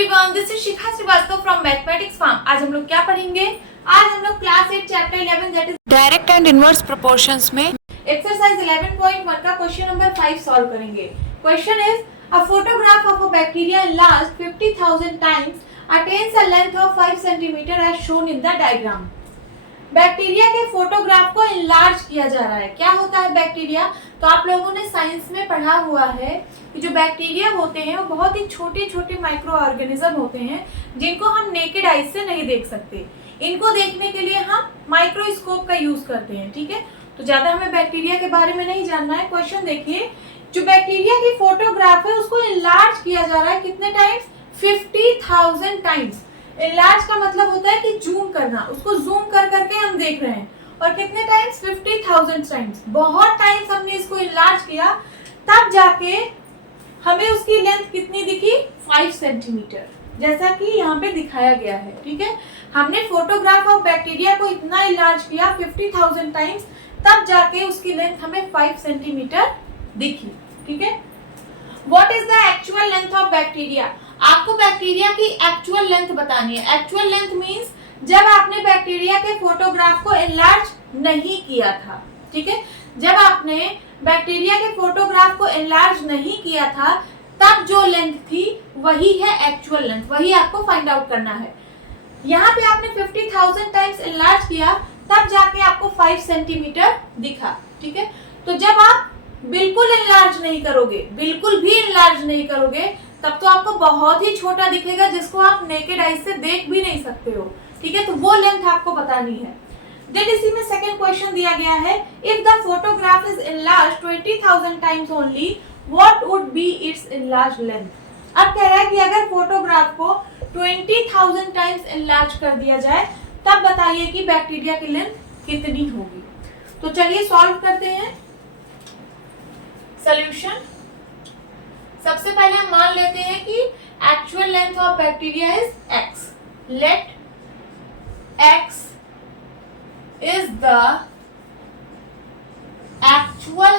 Everyone, this is Shikha Srivastava from mathematics farm. आज हम लोग क्या पढ़ेंगे? आज हम लोग class 8 chapter 11 that is direct and inverse proportions में एक्सरसाइज 11.1 का क्वेश्चन नंबर 5 सॉल्व करेंगे। Question is a photograph of a bacteria enlarged 50,000 times attains a length of 5 cm as shown in the diagram। Bacteria के photograph को enlarge किया जा रहा है। क्या होता है बैक्टीरिया? तो आप लोगों ने साइंस में पढ़ा हुआ है कि जो बैक्टीरिया होते हैं वो बहुत ही छोटे छोटे माइक्रो ऑर्गेनिज्म होते हैं जिनको हम नेकेड आइज से नहीं देख सकते। इनको देखने के लिए हम माइक्रोस्कोप का यूज करते हैं। ठीक है, तो ज्यादा हमें बैक्टीरिया के बारे में नहीं जानना है। क्वेश्चन देखिए, जो बैक्टीरिया की फोटोग्राफ है उसको इनलार्ज किया जा रहा है कितने टाइम्स? 50,000 टाइम्स। इनलार्ज का मतलब होता है कि जूम करना, उसको जूम कर करके हम देख रहे हैं। और कितने टाइम्स? 50,000 टाइम्स। बहुत टाइम्स हमने इसको इनलार्ज किया, तब जाके हमें उसकी लेंथ कितनी दिखी? 5 सेंटीमीटर, जैसा कि यहाँ पे दिखाया गया है। ठीक है, हमने फोटोग्राफ ऑफ बैक्टीरिया को इतना इनलार्ज किया 50,000 टाइम्स, तब जाके उसकी लेंथ हमें 5 सेंटीमीटर दिखी। ठीक है, what is the actual length of bacteria? आपको बैक्टीरिया की एक्चुअल लेंथ बतानी है। एक्चुअल लेंथ मींस जब आपने बैक्टीरिया के फोटोग्राफ को एनलार्ज नहीं किया था। ठीक है, जब आपने बैक्टीरिया के फोटोग्राफ को एनलार्ज नहीं किया था तब जो लेंथ थी वही है एक्चुअल लेंथ, वही आपको फाइंड आउट करना है। यहाँ पे आपने 50,000 टाइम्स एनलार्ज किया तब जाके आपको 5 सेंटीमीटर दिखा। ठीक है, तो जब आप बिल्कुल एनलार्ज नहीं करोगे, बिल्कुल भी एनलार्ज नहीं करोगे, तब तो आपको बहुत ही छोटा दिखेगा जिसको आप नेकेड आइज से देख भी नहीं सकते हो। ठीक है, तो वो लेंथ आपको बतानी है। देन इसी में सेकंड क्वेश्चन दिया गया है, if the photograph is enlarge 20,000 times only what would be it's enlarge length. अब कह रहा है कि अगर फोटोग्राफ को 20,000 टाइम्स एनलार्ज कर दिया जाए तब बताइए कि बैक्टीरिया की लेंथ कितनी होगी। तो चलिए सॉल्व करते हैं। सॉल्यूशन, सबसे पहले हम मान लेते हैं कि actual length of bacteria is x। Let x is the actual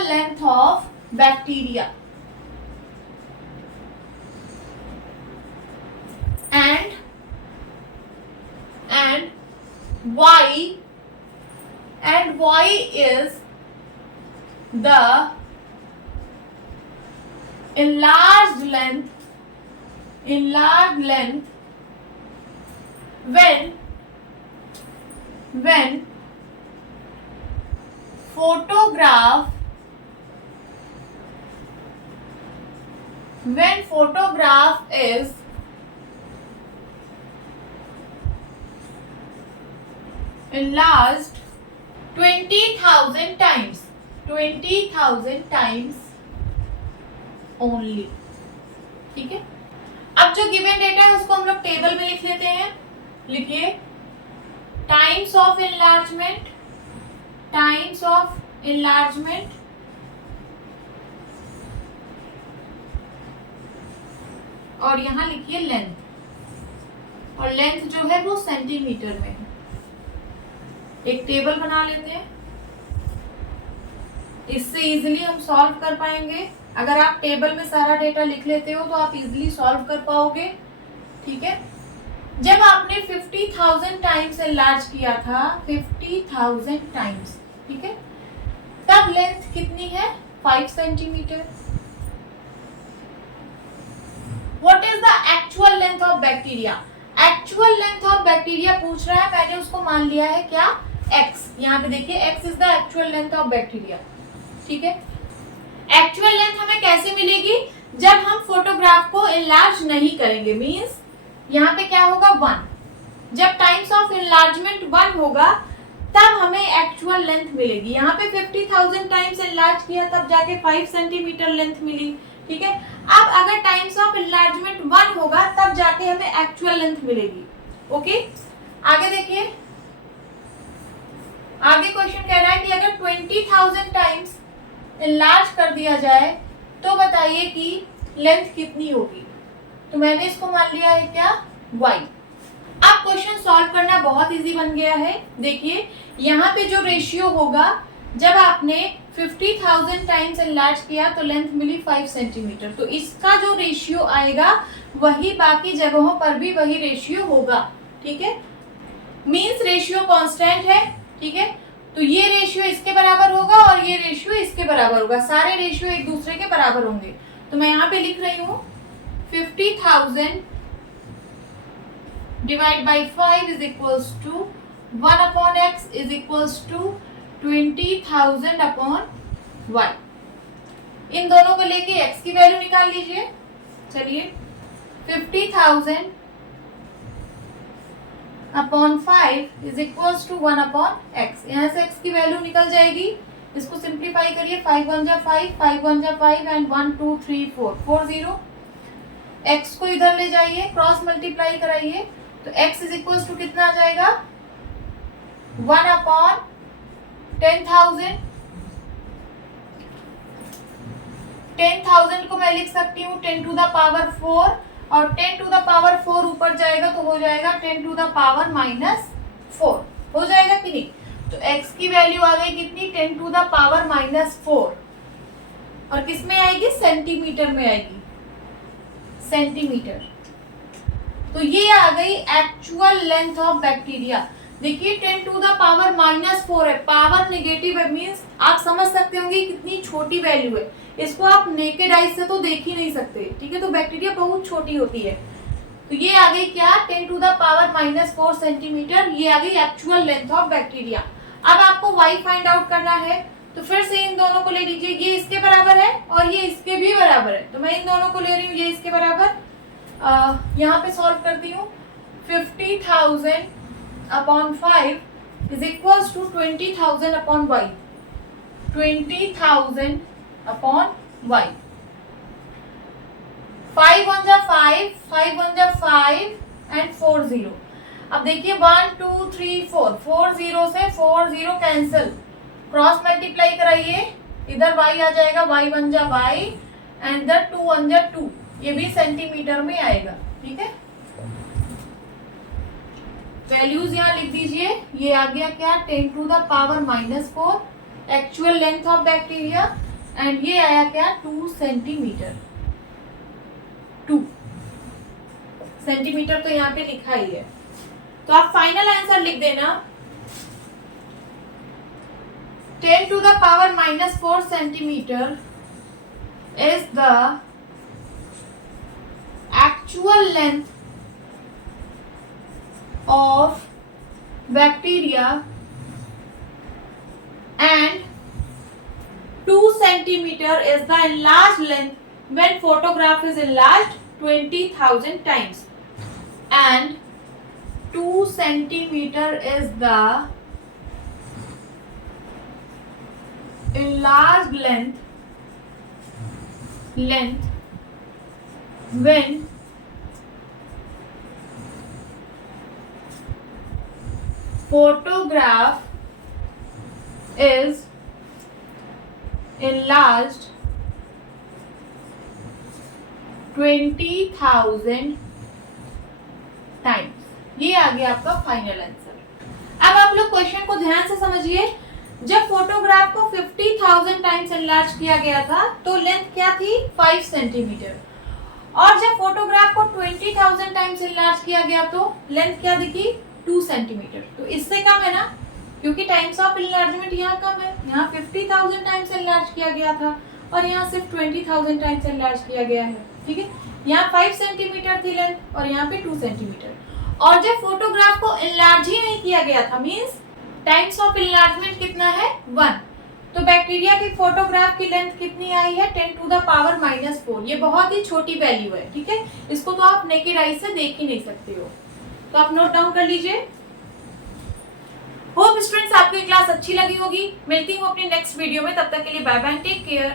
length of bacteria and y is the enlarged length when photograph is enlarged 20,000 times only. ठीक है, अब जो गिवन डेटा है उसको हम लोग टेबल में लिख लेते हैं। लिखिए, टाइम्स ऑफ इनलार्जमेंट और यहां लिखिए लेंथ, और लेंथ जो है वो सेंटीमीटर में है। एक टेबल बना लेते हैं, इससे इजीली हम सॉल्व कर पाएंगे। अगर आप टेबल में सारा डेटा लिख लेते हो तो आप इजीली सॉल्व कर पाओगे। ठीक है, जब आपने 50,000 टाइम्स एनलार्ज किया था, 50,000 टाइम्स, ठीक है, तब लेंथ कितनी है? 5 centimetre. What is the actual length of bacteria? Actual length of bacteria पूछ रहा है, मैंने उसको मान लिया है क्या? x। यहाँ पे देखिए, x is the actual length of bacteria. ठीक है, एक्चुअल लेंथ हमें कैसे मिलेगी? जब हम फोटोग्राफ को एनलार्ज नहीं करेंगे, मींस यहाँ पे क्या होगा? 1। जब टाइम्स ऑफ एनलार्जमेंट 1 होगा तब हमें एक्चुअल लेंथ मिलेगी। यहाँ पे 50,000 टाइम्स एनलार्ज किया तब जाके 5 सेंटीमीटर लेंथ मिली। ठीक है, अब अगर टाइम्स ऑफ एनलार्जमेंट 1 होगा तब जाके हमें एक्चुअल लेंथ मिलेगी। ओके, आगे देखिए, आगे क्वेश्चन कह रहा है कि अगर 20,000 टाइम्स एनलार्ज कर दिया जाए तो बताइए कि लेंथ कितनी होगी। तो मैंने इसको मान लिया है क्या? y। अब क्वेश्चन सॉल्व करना बहुत इजी बन गया है। देखिए, यहाँ पे जो रेशियो होगा जब आपने 50,000 टाइम्स एनलार्ज किया तो लेंथ मिली 5 सेंटीमीटर। तो इसका जो रेशियो आएगा वही बाकी जगहों पर भी वही रेशियो होगा, ठीक है। मीन्स रेशियो कांस्टेंट है, ठीक है। तो ये रेशियो इसके बराबर होगा और ये रेशियो इसके बराबर होगा, सारे रेशियो एक दूसरे के बराबर होंगे। तो मैं यहाँ पे लिख रही हूँ 50,000 divide by 5 is equals to 1 upon x is equals to 20,000 upon y। इन दोनों को लेके x की वैल्यू निकाल लीजिए। चलिए 50,000 upon 5 is equals to 1 upon x। यहाँ से x की वैल्यू निकल जाएगी, इसको सिंप्लीफाई करिए। 5 1 जा 5, 5 1 जा 5 एंड 1 2 3 4 4 0। x को इधर ले जाइए, क्रॉस मल्टीप्लाई कराइए, तो x इज इक्वल्स टू कितना आ जाएगा 1 अपॉन 10,000। 10,000 को मैं लिख सकती हूँ 10 टू द पावर 4 और 10 टू द पावर 4 ऊपर जाएगा तो हो जाएगा 10 टू द पावर -4। हो जाएगा कि नहीं? तो x की वैल्यू आ गई कितनी 10 टू द पावर -4 और किस में आएगी? सेंटीमीटर में आएगी, सेंटीमीटर। तो ये आ गई एक्चुअल लेंथ ऑफ बैक्टीरिया। देखिए 10 टू द पावर -4 है, पावर नेगेटिव है, मींस आप समझ सकते होंगे कितनी छोटी वैल्यू है। इसको आप नेकेड आई से तो देख ही नहीं सकते, ठीक है। तो बैक्टीरिया बहुत छोटी होती है। तो ये आ गई क्या 10 टू द पावर -4 सेंटीमीटर, ये आ गई एक्चुअल लेंथ ऑफ बैक्टीरिया। अब आपको y फाइंड आउट करना है, तो फिर से इन दोनों को ले लीजिए। ये इसके बराबर है और ये इसके भी बराबर है, तो मैं इन दोनों को ले रही हूँ, ये इसके बराबर। यहाँ पे सॉल्व करती हूँ। 50,000 upon 5 is equals to 20,000 upon y। 20,000 upon y। 5 1 जा 5, 5 1 जा 5 एंड 4 0। अब देखिए 1 2 3 4, 4 0 से 4 0 कैंसिल, क्रॉस मल्टीप्लाई कराइए, इधर y आ जाएगा, y 1 जा y एंड इधर 2 1 जा 2, ये भी सेंटीमीटर में आएगा, ठीक है। वैल्यूज यहाँ लिख दीजिए। ये आ गया क्या 10 to the power -4 actual length of bacteria and ये आया क्या 2 सेंटीमीटर। 2 सेंटीमीटर तो यहाँ पे लिखा ही है, तो आप फाइनल आंसर लिख देना 10 to the power -4 centimetre is the actual length of bacteria and 2 centimeter is the enlarged length when photograph is enlarged 20,000 times and 2 centimeter is the enlarged length when photograph is enlarged 20,000 times. ये आ गया आपका final answer. अब आप लोग question को ध्यान से समझिए। जब फोटोग्राफ को 50,000 टाइम्स एनलार्ज किया गया था तो लेंथ क्या थी 5 सेंटीमीटर, और जब फोटोग्राफ को 20,000 टाइम्स एनलार्ज किया गया तो लेंथ क्या दिखी 2 सेंटीमीटर। तो इससे कम है ना, क्योंकि टाइम्स ऑफ एनलार्जमेंट यहाँ कम है। यहाँ 50,000 टाइम्स एनलार्ज किया गया था और यहाँ सिर्फ 20,000 टाइम्स एनलार्ज किया गया है, ठीक है। यहाँ 5 सेंटीमीटर थी लेंथ और यहाँ पे 2 सेंटीमीटर। और जब फोटोग्राफ को एनलार्ज ही नहीं किया गया था, मीन्स टाइम्स ऑफ एनलार्जमेंट कितना है 1, तो बैक्टीरिया की फोटोग्राफ की लेंथ कितनी आई है 10 टू द पावर -4। ये बहुत ही छोटी वैल्यू है, ठीक है। इसको तो आप नेकेड आई से देख ही नहीं सकते हो, तो आप नोट डाउन कर लीजिए। होप स्टूडेंट्स आपको क्लास अच्छी लगी होगी। मिलती हूँ अपनी नेक्स्ट वीडियो में, तब तक के लिए बाय बाय, टेक केयर।